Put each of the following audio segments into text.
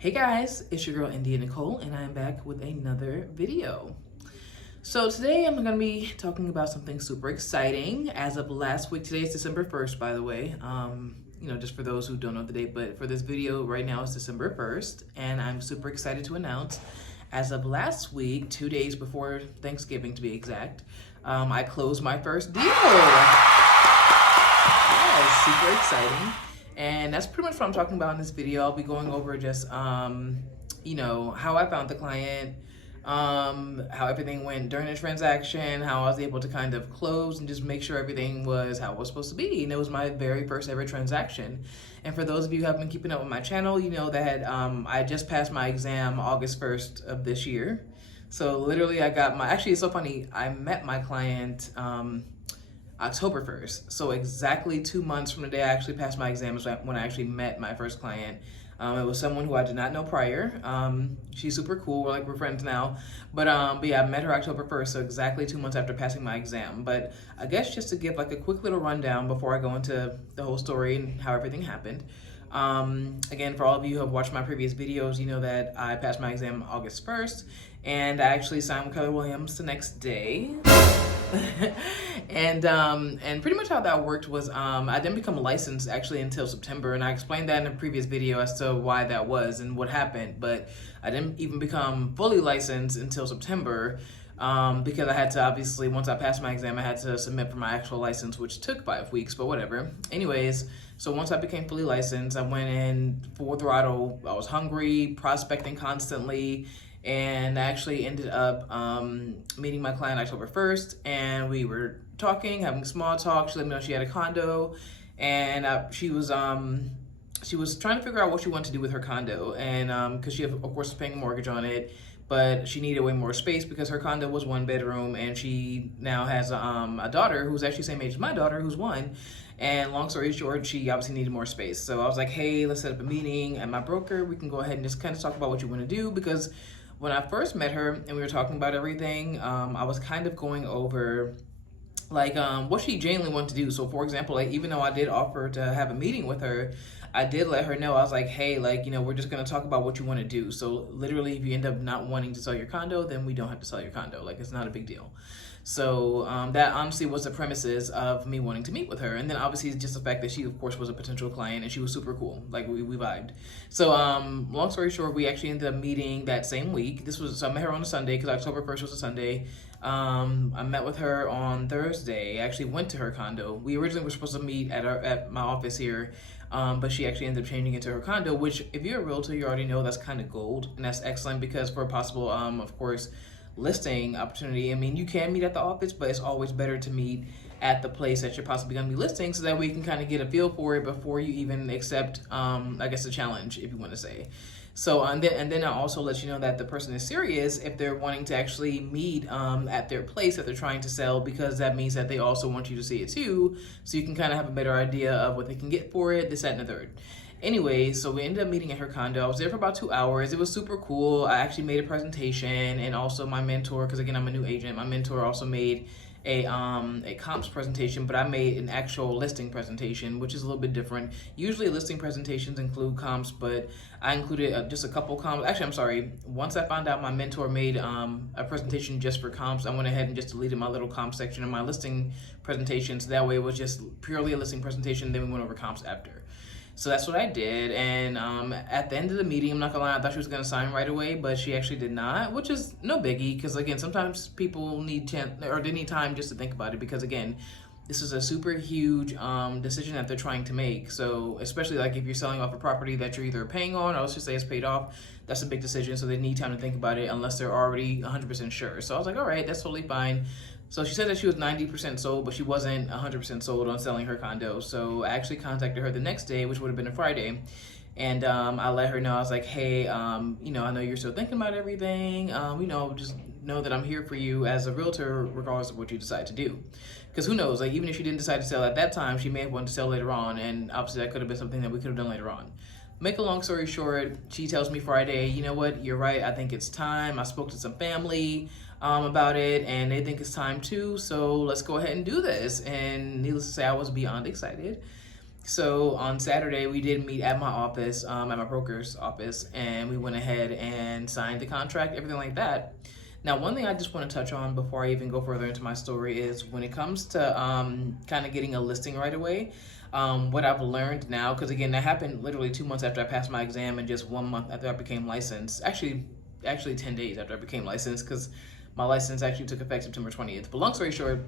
Hey guys, it's your girl India Nicole and I'm back with another video. So today I'm going to be talking about something super exciting. As of last week, today is December 1st, by the way. Just for those who don't know the date, but for this video right now it's December 1st and I'm super excited to announce as of last week, 2 days before Thanksgiving to be exact, I closed my first deal. Yeah, super exciting. And that's pretty much what I'm talking about in this video. I'll be going over just, how I found the client, how everything went during the transaction, how I was able to kind of close and just make sure everything was how it was supposed to be. And it was my very first ever transaction. And for those of you who have been keeping up with my channel, you know that I just passed my exam August 1st of this year. So literally actually it's so funny, I met my client, October 1st. So exactly 2 months from the day I actually passed my exam is when I actually met my first client. It was someone who I did not know prior. She's super cool. We're friends now. But yeah, I met her October 1st, so exactly 2 months after passing my exam. But I guess just to give a quick little rundown before I go into the whole story and how everything happened. Again, for all of you who have watched my previous videos, you know that I passed my exam August 1st, and I actually signed with Keller Williams the next day. and pretty much how that worked was I didn't become licensed actually until September, and I explained that in a previous video as to why that was and what happened. But I didn't even become fully licensed until September, because I had to, obviously, once I passed my exam, I had to submit for my actual license, which took 5 weeks, but whatever. Anyways, so once I became fully licensed, I went in full throttle. I was hungry, prospecting constantly, and I actually ended up meeting my client October 1st, and we were talking, having small talk. She let me know she had a condo, and she was trying to figure out what she wanted to do with her condo, and because she, of course, was paying a mortgage on it, but she needed way more space because her condo was 1 bedroom, and she now has a daughter who's actually the same age as my daughter, who's 1. And long story short, she obviously needed more space. So I was like, hey, let's set up a meeting at my broker. We can go ahead and just kind of talk about what you want to do, because when I first met her and we were talking about everything, I was kind of going over what she genuinely wanted to do. So for example, even though I did offer to have a meeting with her, I did let her know, I was like, hey, we're just going to talk about what you want to do. So literally, if you end up not wanting to sell your condo, then we don't have to sell your condo. It's not a big deal. So that honestly was the premises of me wanting to meet with her. And then obviously just the fact that she, of course, was a potential client and she was super cool. We vibed. So long story short, we actually ended up meeting that same week. So I met her on a Sunday because October 1st was a Sunday. I met with her on Thursday. I actually went to her condo. We originally were supposed to meet at my office here, but she actually ended up changing it to her condo, which if you're a realtor, you already know that's kind of gold, and that's excellent because for a possible, of course, listing opportunity, I mean, you can meet at the office, but it's always better to meet at the place that you're possibly going to be listing, so that way you can kind of get a feel for it before you even accept, I guess, the challenge, if you want to say. So and then I also let you know that the person is serious if they're wanting to actually meet at their place that they're trying to sell, because that means that they also want you to see it too, so you can kind of have a better idea of what they can get for it, this, that, and the third. Anyway, so we ended up meeting at her condo. I was there for about 2 hours. It was super cool. I actually made a presentation, and also my mentor, because again, I'm a new agent, my mentor also made a comps presentation, but I made an actual listing presentation, which is a little bit different. Usually listing presentations include comps, but I included just a couple comps. Actually, I'm sorry. Once I found out my mentor made a presentation just for comps, I went ahead and just deleted my little comp section in my listing presentation, so that way it was just purely a listing presentation, then we went over comps after. So that's what I did, and at the end of the meeting, I'm not gonna lie, I thought she was gonna sign right away, but she actually did not, which is no biggie, because again, sometimes people need time just to think about it, because again, this is a super huge decision that they're trying to make. So especially if you're selling off a property that you're either paying on, or let's just say it's paid off, that's a big decision, so they need time to think about it unless they're already 100% sure. So I was like, all right, that's totally fine. So she said that she was 90% sold, but she wasn't 100% sold on selling her condo. So I actually contacted her the next day, which would have been a Friday. And I let her know, I was like, hey, I know you're still thinking about everything. Just know that I'm here for you as a realtor, regardless of what you decide to do. Because who knows, even if she didn't decide to sell at that time, she may have wanted to sell later on. And obviously that could have been something that we could have done later on. Make a long story short, she tells me Friday, you know what, you're right, I think it's time. I spoke to some family about it, and they think it's time too, so let's go ahead and do this. And needless to say, I was beyond excited. So on Saturday, we did meet at my office, at my broker's office, and we went ahead and signed the contract, everything like that. Now, one thing I just want to touch on before I even go further into my story is when it comes to kind of getting a listing right away. What I've learned now, because again, that happened literally 2 months after I passed my exam and just 1 month after I became licensed. Actually 10 days after I became licensed, because my license actually took effect September 20th. But long story short,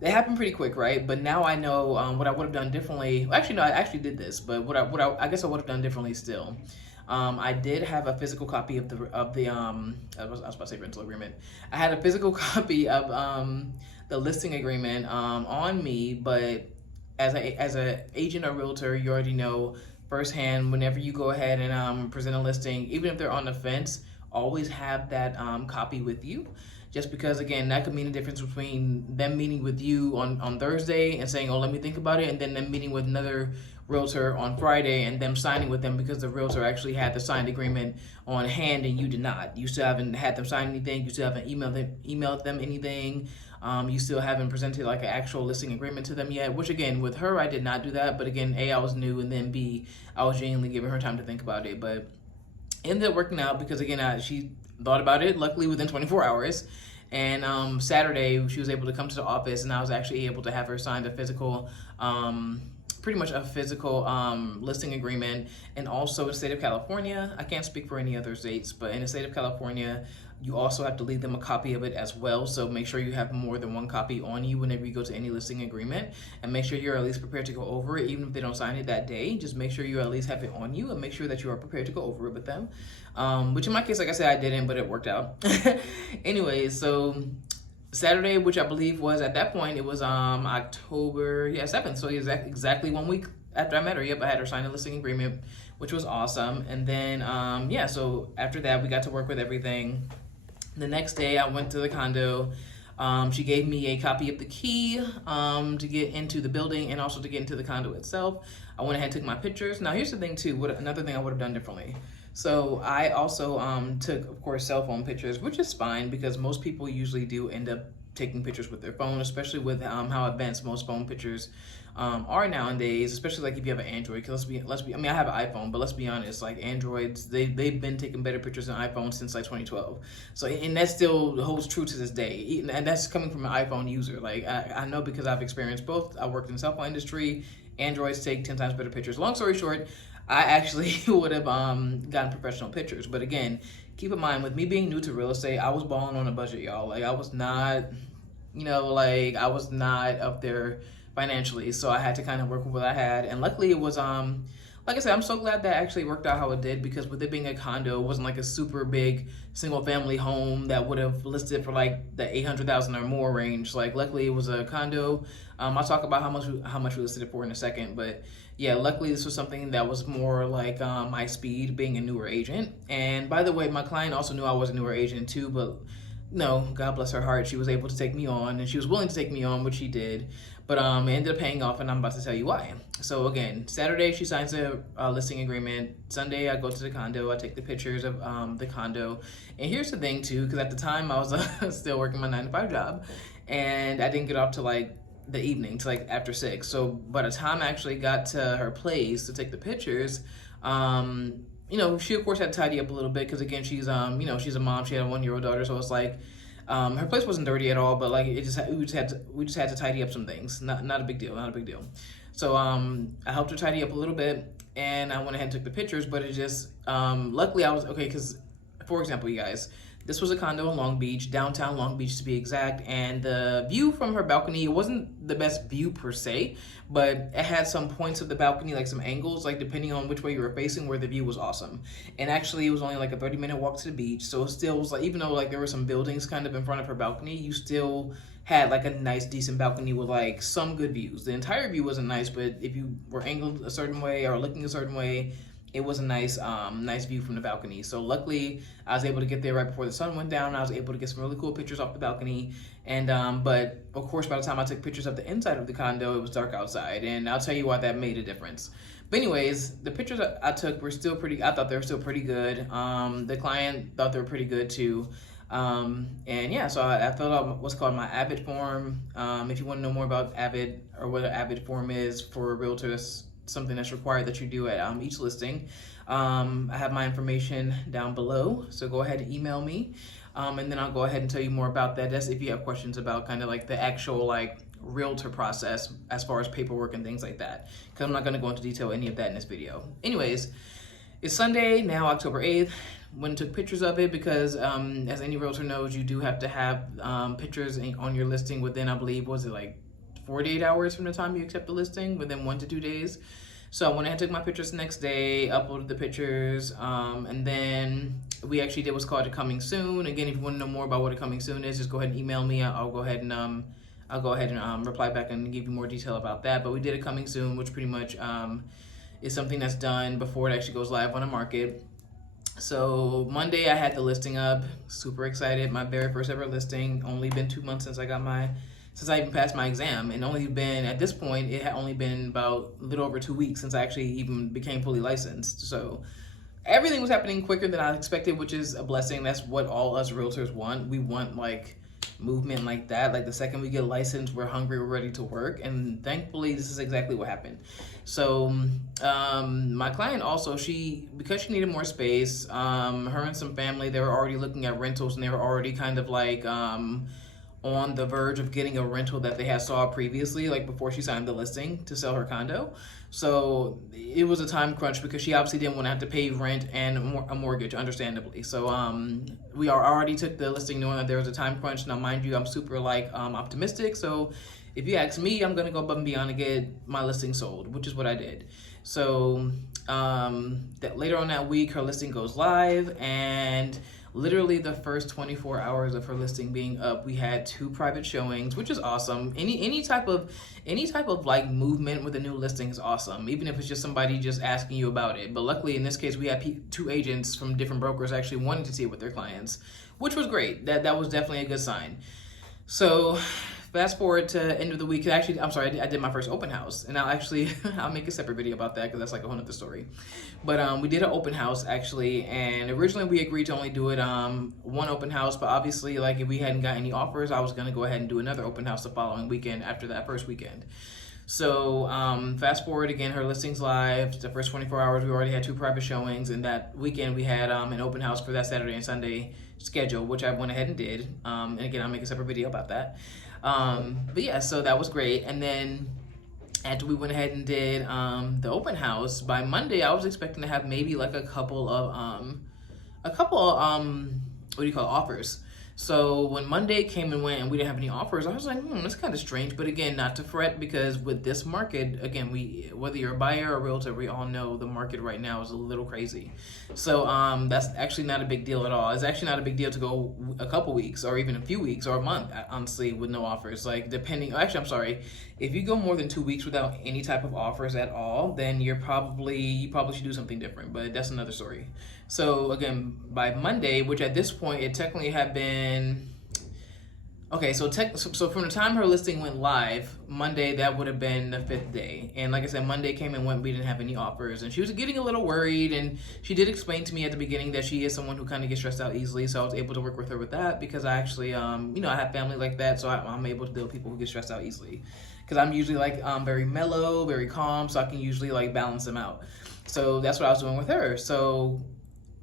they happened pretty quick, right? But now I know what I would have done differently. Well, actually, no, I actually did this, but I guess I would have done differently still. I did have a physical copy of the I was about to say rental agreement. I had a physical copy of the listing agreement on me, but as a agent or realtor, you already know firsthand whenever you go ahead and present a listing, even if they're on the fence, always have that copy with you. Just because, again, that could mean a difference between them meeting with you on Thursday and saying, oh, let me think about it, and then them meeting with another realtor on Friday and them signing with them because the realtor actually had the signed agreement on hand and you did not. You still haven't had them sign anything. You still haven't emailed them anything. You still haven't presented like an actual listing agreement to them yet, which again, with her, I did not do that. But again, A, I was new, and then B, I was genuinely giving her time to think about it. But it ended up working out because again, she thought about it, luckily within 24 hours. And Saturday, she was able to come to the office, and I was actually able to have her sign a physical, pretty much a physical listing agreement. And also in the state of California, I can't speak for any other states, but in the state of California, you also have to leave them a copy of it as well. So make sure you have more than one copy on you whenever you go to any listing agreement, and make sure you're at least prepared to go over it. Even if they don't sign it that day, just make sure you at least have it on you and make sure that you are prepared to go over it with them. Which in my case, like I said, I didn't, but it worked out. Anyways, so Saturday, which I believe was at that point, it was October 7th. So exactly 1 week after I met her. Yep, I had her sign a listing agreement, which was awesome. And then so after that, we got to work with everything. The next day, I went to the condo. She gave me a copy of the key to get into the building and also to get into the condo itself. I went ahead and took my pictures. Now, here's the thing, too. Another thing I would have done differently. So I also took, of course, cell phone pictures, which is fine because most people usually do end up taking pictures with their phone, especially with how advanced most phone pictures are nowadays, especially like if you have an Android. Because I mean, I have an iPhone, but let's be honest, like Androids, they've been taking better pictures than iPhones since like 2012. So, and that still holds true to this day, and that's coming from an iPhone user. Like I know because I've experienced both. I worked in the cell phone industry. Androids take 10 times better pictures. Long story short, I actually would have gotten professional pictures. But again, keep in mind, with me being new to real estate, I was balling on a budget, y'all. Like I was not, I was not up there financially. So I had to kind of work with what I had. And luckily it was, like I said, I'm so glad that actually worked out how it did, because with it being a condo, it wasn't like a super big single family home that would have listed for like the 800,000 or more range. Like luckily it was a condo. I'll talk about how much we listed it for in a second, but yeah, luckily this was something that was more like my speed, being a newer agent. And by the way, my client also knew I was a newer agent too, but no, God bless her heart, she was able to take me on, and she was willing to take me on, which she did. But it ended up paying off, and I'm about to tell you why. So again, Saturday she signs a listing agreement. Sunday I go to the condo, I take the pictures of the condo. And here's the thing too, because at the time I was still working my 9-to-5 job, and I didn't get off to like the evening, to like after 6. So by the time I actually got to her place to take the pictures, she of course had to tidy up a little bit because again she's she's a mom. She had a 1-year-old daughter, so it's like her place wasn't dirty at all, but like we just had to tidy up some things. Not a big deal, not a big deal. So I helped her tidy up a little bit, and I went ahead and took the pictures. But it just luckily I was okay because, for example, you guys, this was a condo in Long Beach, downtown Long Beach to be exact, and the view from her balcony, it wasn't the best view per se, but it had some points of the balcony, like some angles, like depending on which way you were facing, where the view was awesome. And actually, it was only like a 30-minute walk to the beach, so it still was like, even though like there were some buildings kind of in front of her balcony, you still had like a nice, decent balcony with like some good views. The entire view wasn't nice, but if you were angled a certain way or looking a certain way, it was a nice view from the balcony. So luckily I was able to get there right before the sun went down. I was able to get some really cool pictures off the balcony. And but of course, by the time I took pictures of the inside of the condo, it was dark outside, and I'll tell you why that made a difference. But anyways, the pictures I took were still pretty, I thought they were still pretty good. The client thought they were pretty good too. And yeah, so I filled out what's called my Avid form. If you want to know more about Avid or what an Avid form is for realtors, something that's required that you do at each listing. I have my information down below, so go ahead and email me, and then I'll go ahead and tell you more about that. That's if you have questions about kind of like the actual like realtor process as far as paperwork and things like that, because I'm not going to go into detail any of that in this video. Anyways, it's Sunday now, October 8th. Went and took pictures of it because as any realtor knows, you do have to have pictures on your listing within, I believe, was it like 48 hours from the time you accept the listing, within 1 to 2 days. So I went and took my pictures the next day, uploaded the pictures, and then we actually did what's called a coming soon. Again, if you want to know more about what a coming soon is, just go ahead and email me. I'll go ahead and reply back and give you more detail about that. But we did a coming soon, which pretty much is something that's done before it actually goes live on the market. So Monday I had the listing up, super excited. My very first ever listing. Only been 2 months since I even passed my exam, and only been, at this point, it had only been about a little over 2 weeks since I actually even became fully licensed. So everything was happening quicker than I expected, which is a blessing. That's what all us realtors want. We want like movement like that. Like the second we get licensed, we're hungry, we're ready to work, and thankfully this is exactly what happened. So my client also, because she needed more space, her and some family, they were already looking at rentals, and they were already kind of like on the verge of getting a rental that they had saw previously, like before she signed the listing to sell her condo. So it was a time crunch because she obviously didn't want to have to pay rent and a mortgage, understandably. So we already took the listing knowing that there was a time crunch. Now, mind you, I'm super like optimistic. So if you ask me, I'm gonna go above and beyond to get my listing sold, which is what I did. So that later on that week, her listing goes live, and literally the first 24 hours of her listing being up, we had 2 private showings, which is awesome. Any type of like movement with a new listing is awesome, even if it's just somebody just asking you about it. But luckily in this case, we had 2 agents from different brokers actually wanting to see it with their clients, which was great. That was definitely a good sign. So fast forward to end of the week. Actually, I'm sorry, I did my first open house, and I'll make a separate video about that because that's like a whole other story. But we did an open house actually, and originally we agreed to only do it 1 open house, but obviously like if we hadn't got any offers, I was gonna go ahead and do another open house the following weekend after that first weekend. So fast forward again, her listing's live. The first 24 hours, we already had 2 private showings, and that weekend we had an open house for that Saturday and Sunday schedule, which I went ahead and did. And again, I'll make a separate video about that. But yeah, so that was great. And then after we went ahead and did the open house, by Monday I was expecting to have maybe like a couple of what do you call it, offers. So when Monday came and went and we didn't have any offers, I was like, that's kind of strange. But again, not to fret, because with this market, again, whether you're a buyer or a realtor, we all know the market right now is a little crazy. So that's actually not a big deal at all. It's actually not a big deal to go a couple weeks or even a few weeks or a month, honestly, with no offers. Like actually, I'm sorry, if you go more than 2 weeks without any type of offers at all, then you probably should do something different, but that's another story. So again, by Monday, which at this point it technically had been, okay, so from the time her listing went live, Monday, that would have been the 5th day. And like I said, Monday came and went, we didn't have any offers. And she was getting a little worried, and she did explain to me at the beginning that she is someone who kind of gets stressed out easily. So I was able to work with her with that because I actually, I have family like that. So I'm able to deal with people who get stressed out easily. Because I'm usually like very mellow, very calm, so I can usually like balance them out. So that's what I was doing with her. So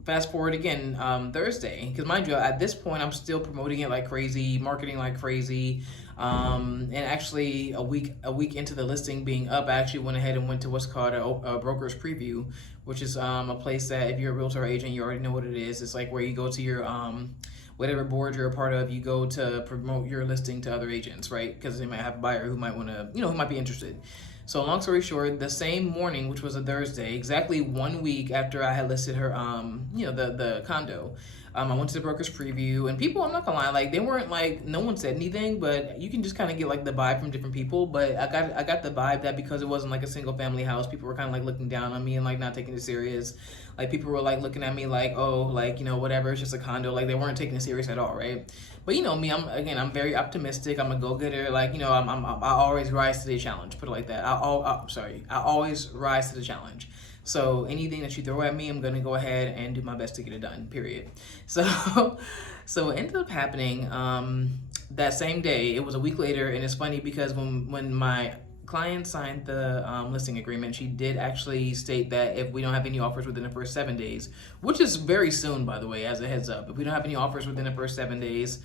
fast forward again, Thursday, because mind you, at this point, I'm still promoting it like crazy, marketing like crazy. And actually a week into the listing being up, I actually went ahead and went to what's called a broker's preview, which is a place that if you're a realtor agent, you already know what it is. It's like where you go to your whatever board you're a part of, you go to promote your listing to other agents, right? Because they might have a buyer who might want to, who might be interested. So long story short, the same morning, which was a Thursday, exactly 1 week after I had listed her, the condo, I went to the broker's preview, and people, I'm not gonna lie, like they weren't like, no one said anything, but you can just kind of get like the vibe from different people. But I got the vibe that because it wasn't like a single family house, people were kind of like looking down on me and like not taking it serious. Like people were like looking at me like, oh, like, whatever, it's just a condo. Like they weren't taking it serious at all, right? But me, I'm very optimistic. I'm a go-getter. Like, I always rise to the challenge. Put it like that. I always rise to the challenge. So anything that you throw at me, I'm gonna go ahead and do my best to get it done. Period. So it ended up happening that same day. It was a week later, and it's funny because when my client signed the listing agreement, she did actually state that if we don't have any offers within the first 7 days, which is very soon, by the way, as a heads up, if we don't have any offers within the first 7 days,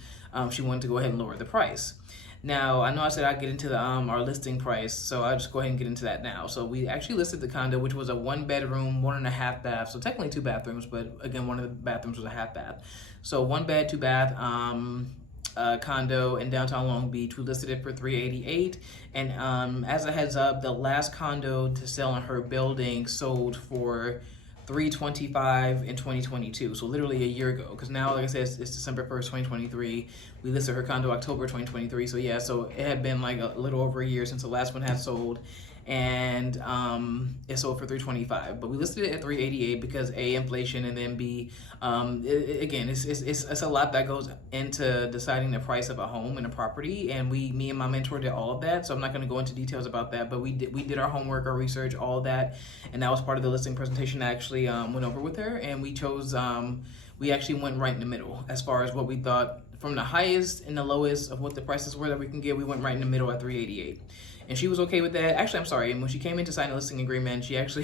she wanted to go ahead and lower the price. Now, I know I said I'd get into the our listing price, so I'll just go ahead and get into that now. So we actually listed the condo, which was a 1 bedroom, 1.5 bath, so technically 2 bathrooms, but again, one of the bathrooms was a half bath. So 1 bed, 2 bath, condo in downtown Long Beach. We listed it for $388, and as a heads up, the last condo to sell in her building sold for $325 in 2022, so literally a year ago. Because now, like I said, it's December 1st, 2023. We listed her condo October 2023, so yeah, so it had been like a little over a year since the last one had sold, and it sold for $325. But we listed it at $388 because A, inflation, and then B, again, it's a lot that goes into deciding the price of a home and a property, and me and my mentor did all of that. So I'm not going to go into details about that, but we did our homework, our research, all of that, and that was part of the listing presentation I actually went over with her, and we chose we actually went right in the middle as far as what we thought from the highest and the lowest of what the prices were that we can get. We went right in the middle at $388. And she was okay with that. Actually, I'm sorry. And when she came in to sign a listing agreement, she was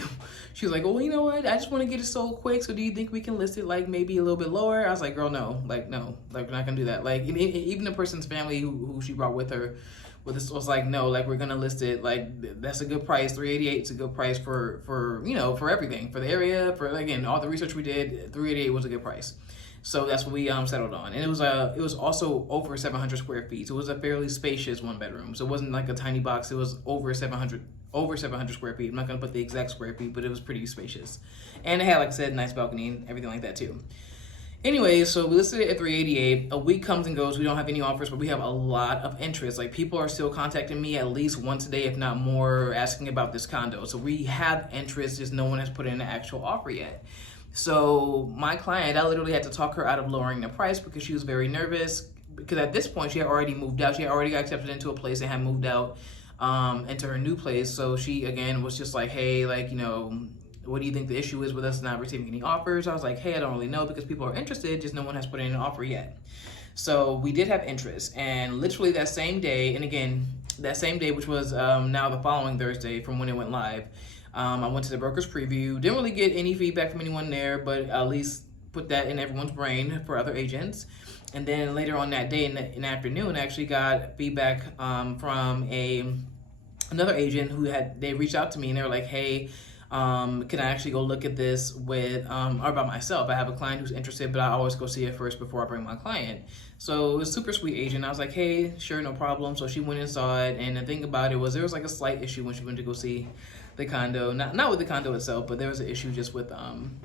like, "Oh, you know what? I just want to get it sold quick. So do you think we can list it like maybe a little bit lower?" I was like, "Girl, no. No. Like, we're not gonna do that." Like, even the person's family who she brought with her, was like, "No. Like, we're gonna list it. Like, that's a good price. $388 is a good price for for everything, for the area, for again all the research we did. $388 was a good price." So that's what we settled on, and it was also over 700 square feet. So it was a fairly spacious 1 bedroom. So it wasn't like a tiny box. It was over 700 square feet. I'm not gonna put the exact square feet, but it was pretty spacious, and it had, like I said, nice balcony and everything like that too. Anyways, so we listed it at $388. A week comes and goes. We don't have any offers, but we have a lot of interest. Like, people are still contacting me at least once a day, if not more, asking about this condo. So we have interest, just no one has put in an actual offer yet. So my client, I literally had to talk her out of lowering the price because she was very nervous, because at this point she had already moved out. She had already got accepted into a place and had moved out into her new place. So she, again, was just like, "Hey, like, what do you think the issue is with us not receiving any offers?" I was like, "Hey, I don't really know, because people are interested, just no one has put in an offer yet." So we did have interest, and literally that same day, and again, that same day, which was now the following Thursday from when it went live, I went to the broker's preview. Didn't really get any feedback from anyone there, but at least put that in everyone's brain for other agents. And then later on that day in the afternoon, I actually got feedback from another agent they reached out to me, and they were like, "Hey, can I actually go look at this with or by myself? I have a client who's interested, but I always go see it first before I bring my client." So it was a super sweet agent. I was like, "Hey, sure, no problem." So she went and saw it, and the thing about it was there was like a slight issue when she went to go see the condo, not with the condo itself, but there was an issue just with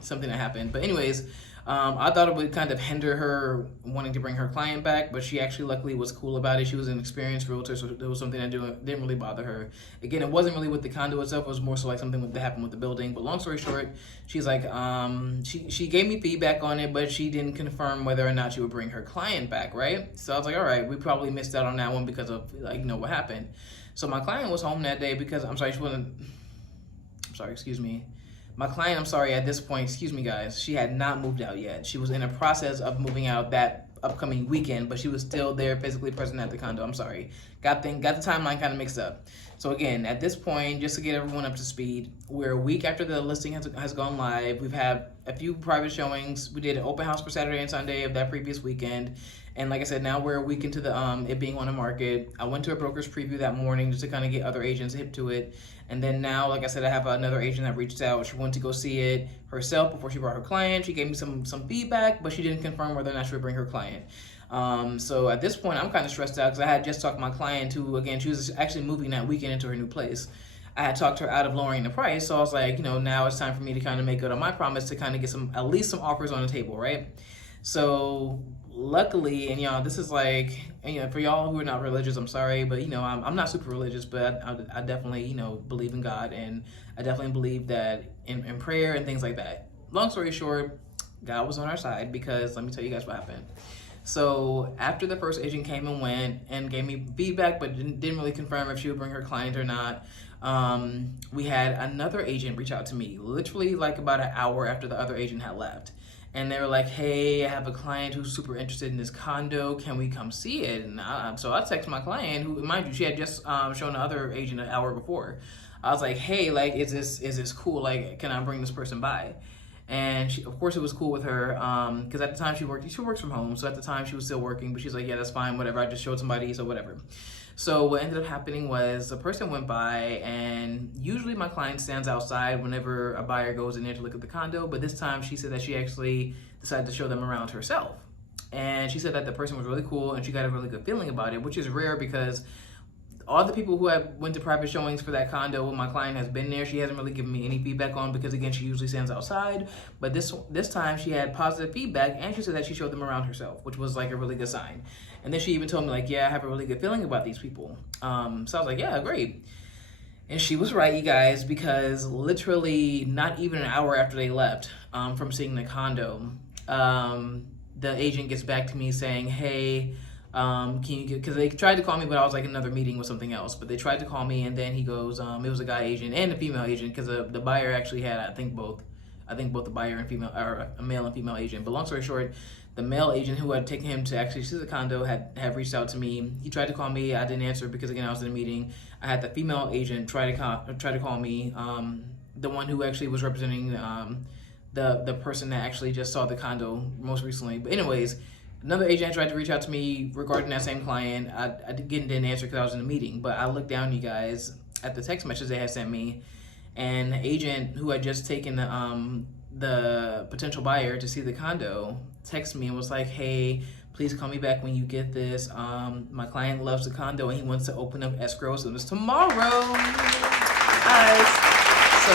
something that happened. But anyways, I thought it would kind of hinder her wanting to bring her client back, but she actually luckily was cool about it. She was an experienced realtor, so there was something that didn't really bother her. Again, it wasn't really with the condo itself, it was more so like something that happened with the building. But long story short, she's like, she gave me feedback on it, but she didn't confirm whether or not she would bring her client back, right? So I was like, all right, we probably missed out on that one because of, like, what happened. So my client was home that day because, my client, at this point, excuse me guys, she had not moved out yet. She was in a process of moving out that upcoming weekend, but she was still there physically present at the condo. Got the timeline kind of mixed up. So again, at this point, just to get everyone up to speed, we're a week after the listing has gone live. We've had a few private showings. We did an open house for Saturday and Sunday of that previous weekend. And like I said, now we're a week into the it being on the market. I went to a broker's preview that morning just to kind of get other agents hip to it. And then now, like I said, I have another agent that reached out. She wanted to go see it herself before she brought her client. She gave me some feedback, but she didn't confirm whether or not she would bring her client. So at this point, I'm kind of stressed out because I had just talked to my client who, again, she was actually moving that weekend into her new place. I had talked her out of lowering the price. So I was like, now it's time for me to kind of make good on my promise to kind of get at least some offers on the table, right? So luckily, and y'all, this is like, and for y'all who are not religious, I'm sorry, but I'm not super religious, but I definitely believe in God, and I definitely believe that in prayer and things like that. Long story short, God was on our side, because let me tell you guys what happened. So after the first agent came and went and gave me feedback, but didn't really confirm if she would bring her client or not, we had another agent reach out to me literally like about an hour after the other agent had left. and they were like, hey, I have a client who's super interested in this condo. Can we come see it? And so I texted my client, who, mind you, she had just shown the other agent an hour before. I was like, hey, like, is this cool? Like, can I bring this person by? And she, of course, it was cool with her, because at the time she works from home. So at the time she was still working, but she's like, yeah, that's fine, whatever. I just showed somebody, so whatever. So what ended up happening was the person went by, and usually my client stands outside whenever a buyer goes in there to look at the condo. But this time she said that she actually decided to show them around herself. And she said that the person was really cool and she got a really good feeling about it, which is rare because all the people who have went to private showings for that condo when my client has been there, she hasn't really given me any feedback on, because again, she usually stands outside. But this time she had positive feedback, and she said that she showed them around herself, which was like a really good sign. And then she even told me like, yeah, I have a really good feeling about these people. So I was like, yeah, great. And she was right, you guys, because literally not even an hour after they left from seeing the condo, the agent gets back to me saying, hey, can you get, because they tried to call me, but I was like in another meeting with something else. But they tried to call me, and then he goes, it was a guy agent and a female agent, because the buyer actually had, I think both the buyer and female, or a male and female agent. But long story short, the male agent who had taken him to actually see the condo had reached out to me. He tried to call me. I didn't answer because again, I was in a meeting. I had the female agent try to call me, the one who actually was representing the person that actually just saw the condo most recently. But anyways, another agent tried to reach out to me regarding that same client. I didn't answer because I was in a meeting. But I looked down, you guys, at the text message they had sent me, and the agent who had just taken the potential buyer to see the condo texted me and was like, hey, please call me back when you get this. My client loves the condo and he wants to open up escrow as soon as tomorrow. Guys. So,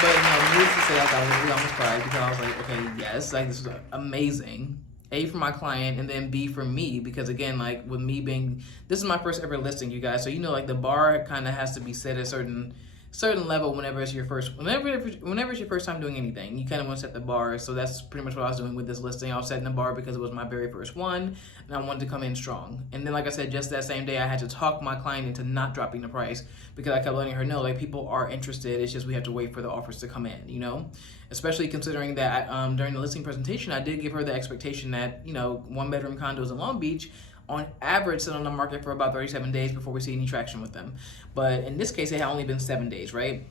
but no, needless to say, like, I literally almost cried because I was like, okay, yes, like, this is amazing. A, for my client, and then B, for me, because again, like, with me being, this is my first ever listing, you guys, so you know, like, the bar kind of has to be set at a certain level whenever it's your first time doing anything. You kind of want to set the bar. So that's pretty much what I was doing with this listing. I was setting the bar because it was my very first one, and I wanted to come in strong. And then, like I said, just that same day, I had to talk my client into not dropping the price, because I kept letting her know, like, people are interested. It's just we have to wait for the offers to come in, you know? Especially considering that during the listing presentation, I did give her the expectation that, you know, 1-bedroom condos in Long Beach on average sit on the market for about 37 days before we see any traction with them. But in this case, it had only been 7 days, right?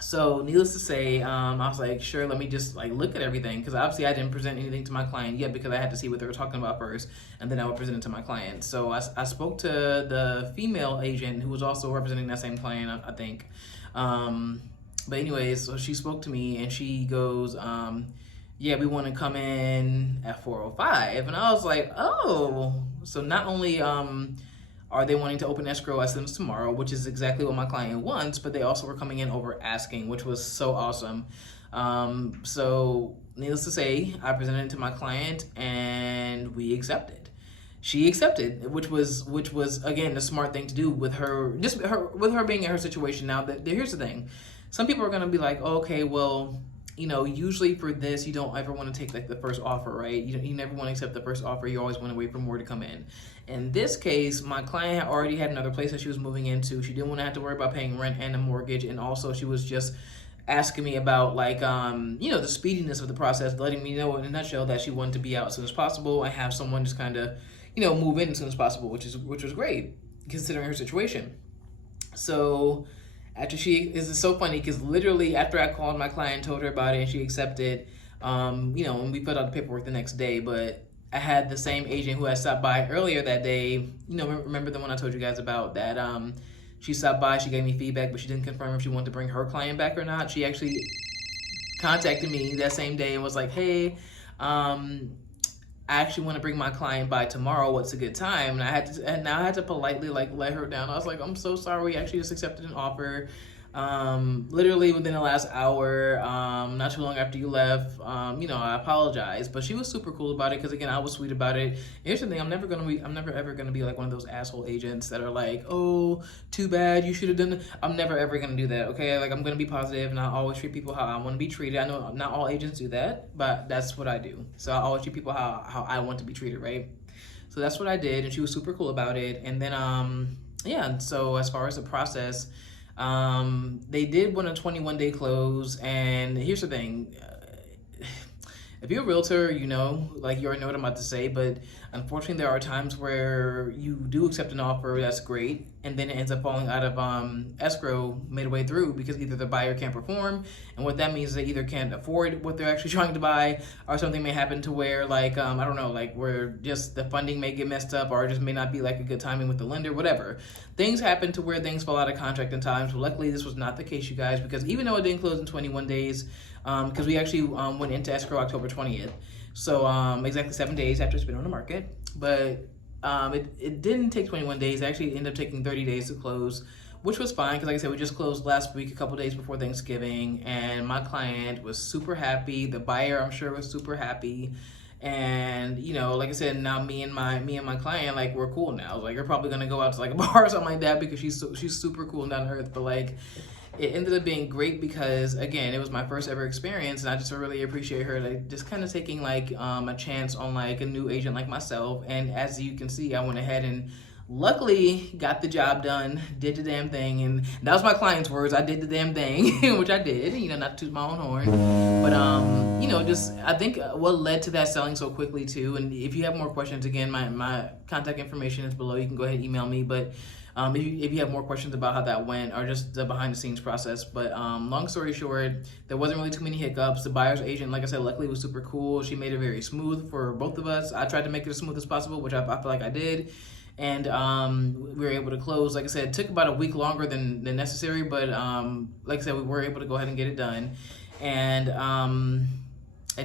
So needless to say, I was like, sure, let me just like look at everything, because obviously I didn't present anything to my client yet, because I had to see what they were talking about first, and then I would present it to my client. So I spoke to the female agent who was also representing that same client, I think. But anyways, so she spoke to me and she goes, yeah, we want to come in at 4:05. And I was like, oh, so not only are they wanting to open escrow as soon as tomorrow, which is exactly what my client wants, but they also were coming in over asking, which was so awesome. So needless to say, I presented it to my client and we accepted. She accepted, which was again the smart thing to do with her, with her being in her situation. Now, that here's the thing, some people are gonna be like, oh, okay, well, you know, usually for this, you don't ever want to take like the first offer, right? You never want to accept the first offer. You always want to wait for more to come in. In this case, my client already had another place that she was moving into. She didn't want to have to worry about paying rent and a mortgage, and also she was just asking me about like you know, the speediness of the process, letting me know in a nutshell that she wanted to be out as soon as possible and have someone just kind of, you know, move in as soon as possible, which was great considering her situation. So after this is so funny, because literally after I called my client, told her about it, and she accepted, you know, and we put out the paperwork the next day. But I had the same agent who had stopped by earlier that day, you know, remember the one I told you guys about, that she stopped by, she gave me feedback, but she didn't confirm if she wanted to bring her client back or not. She actually contacted me that same day and was like, hey, I actually want to bring my client by tomorrow. What's a good time? And I had to politely like let her down. I was like, I'm so sorry. We actually just accepted an offer. Literally within the last hour, not too long after you left. You know, I apologize, but she was super cool about it, because again, I was sweet about it. Here's the thing, I'm never ever gonna be like one of those asshole agents that are like, oh, too bad, you should have done it. I'm never ever gonna do that, okay? Like, I'm gonna be positive, and I always treat people how I want to be treated. I know not all agents do that, but that's what I do. So I always treat people how I want to be treated, right? So that's what I did, and she was super cool about it. And then yeah, so as far as the process, they did want a 21-day close, and here's the thing, if you're a realtor, you know, like you already know what I'm about to say, but unfortunately there are times where you do accept an offer, that's great, and then it ends up falling out of escrow midway through because either the buyer can't perform, and what that means is they either can't afford what they're actually trying to buy, or something may happen to where like, I don't know, like where just the funding may get messed up, or it just may not be like a good timing with the lender, whatever. Things happen to where things fall out of contract in times. But luckily this was not the case, you guys, because even though it didn't close in 21 days, because we actually went into escrow October 20th, so exactly 7 days after it's been on the market. But it didn't take 21 days. It actually ended up taking 30 days to close, which was fine because, like I said, we just closed last week, a couple days before Thanksgiving, and my client was super happy. The buyer, I'm sure, was super happy. And you know, like I said, now me and my client, like, we're cool now. Like, we're probably gonna go out to like a bar or something like that because she's super cool and down to earth. But like, it ended up being great because, again, it was my first ever experience, and I just really appreciate her like just kind of taking like a chance on like a new agent like myself. And as you can see, I went ahead and luckily got the job done, did the damn thing, and that was my client's words. I did the damn thing, which I did, you know, not to toot my own horn, but you know, just I think what led to that selling so quickly too. And if you have more questions, again, my contact information is below. You can go ahead and email me, but if you have more questions about how that went or just the behind the scenes process. But long story short, there wasn't really too many hiccups. The buyer's agent, like I said, luckily was super cool. She made it very smooth for both of us. I tried to make it as smooth as possible, which I feel like I did. And we were able to close. Like I said, it took about a week longer than necessary, but like I said, we were able to go ahead and get it done. And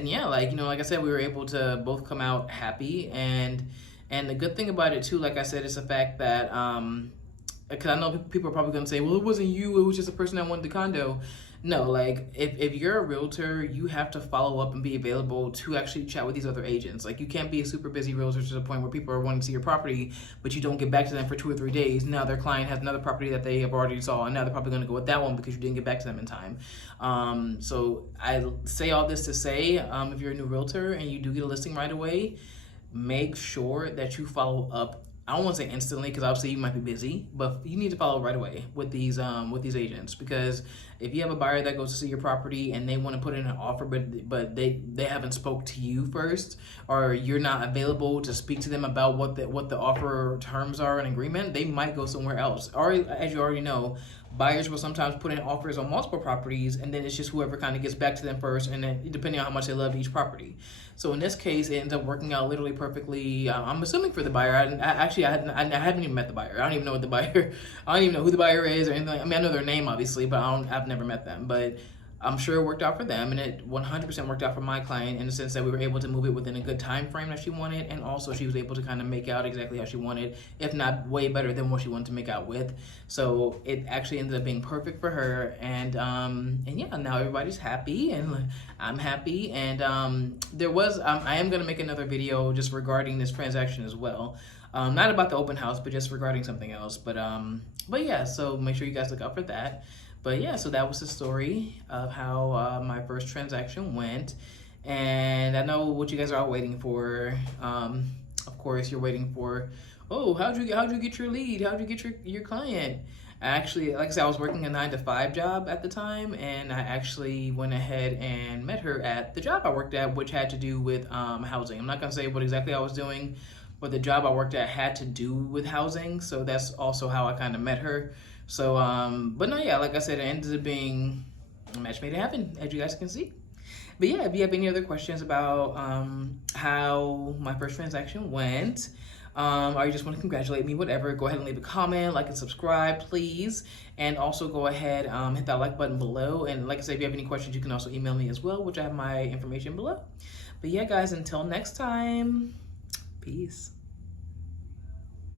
yeah, like, you know, like I said, we were able to both come out happy. And the good thing about it too, like I said, is the fact that because I know people are probably going to say, well, it wasn't you, it was just a person that wanted the condo. No, like, if you're a realtor, you have to follow up and be available to actually chat with these other agents. Like, you can't be a super busy realtor to the point where people are wanting to see your property, but you don't get back to them for 2 or 3 days. Now their client has another property that they have already saw, and now they're probably going to go with that one because you didn't get back to them in time. So I say all this to say, if you're a new realtor and you do get a listing right away, make sure that you follow up. I don't want to say instantly because obviously you might be busy, but you need to follow right away with these agents, because if you have a buyer that goes to see your property and they want to put in an offer, but they haven't spoke to you first, or you're not available to speak to them about what the offer terms are and agreement, they might go somewhere else. Or as you already know, buyers will sometimes put in offers on multiple properties, and then it's just whoever kind of gets back to them first, and then depending on how much they love each property. So in this case, it ends up working out literally perfectly. I'm assuming for the buyer. I haven't even met the buyer. I don't even know what the buyer. I don't even know who the buyer is or anything. I mean, I know their name obviously, but I've never met them. But I'm sure it worked out for them, and it 100% worked out for my client in the sense that we were able to move it within a good time frame that she wanted, and also she was able to kind of make out exactly how she wanted, if not way better than what she wanted to make out with. So it actually ended up being perfect for her, and yeah, now everybody's happy, and I'm happy, and I am gonna make another video just regarding this transaction as well. Not about the open house, but just regarding something else. But yeah, so make sure you guys look out for that. But yeah, so that was the story of how my first transaction went. And I know what you guys are all waiting for. Of course, you're waiting for, oh, how'd you get your lead? How'd you get your client? Actually, like I said, I was working a 9-to-5 job at the time, and I actually went ahead and met her at the job I worked at, which had to do with housing. I'm not gonna say what exactly I was doing, but the job I worked at had to do with housing, so that's also how I kind of met her. So, but no, yeah, like I said, it ended up being a match made it happen, as you guys can see. But yeah, if you have any other questions about how my first transaction went, or you just want to congratulate me, whatever, go ahead and leave a comment, like and subscribe, please. And also go ahead, hit that like button below. And like I said, if you have any questions, you can also email me as well, which I have my information below. But yeah, guys, until next time, peace.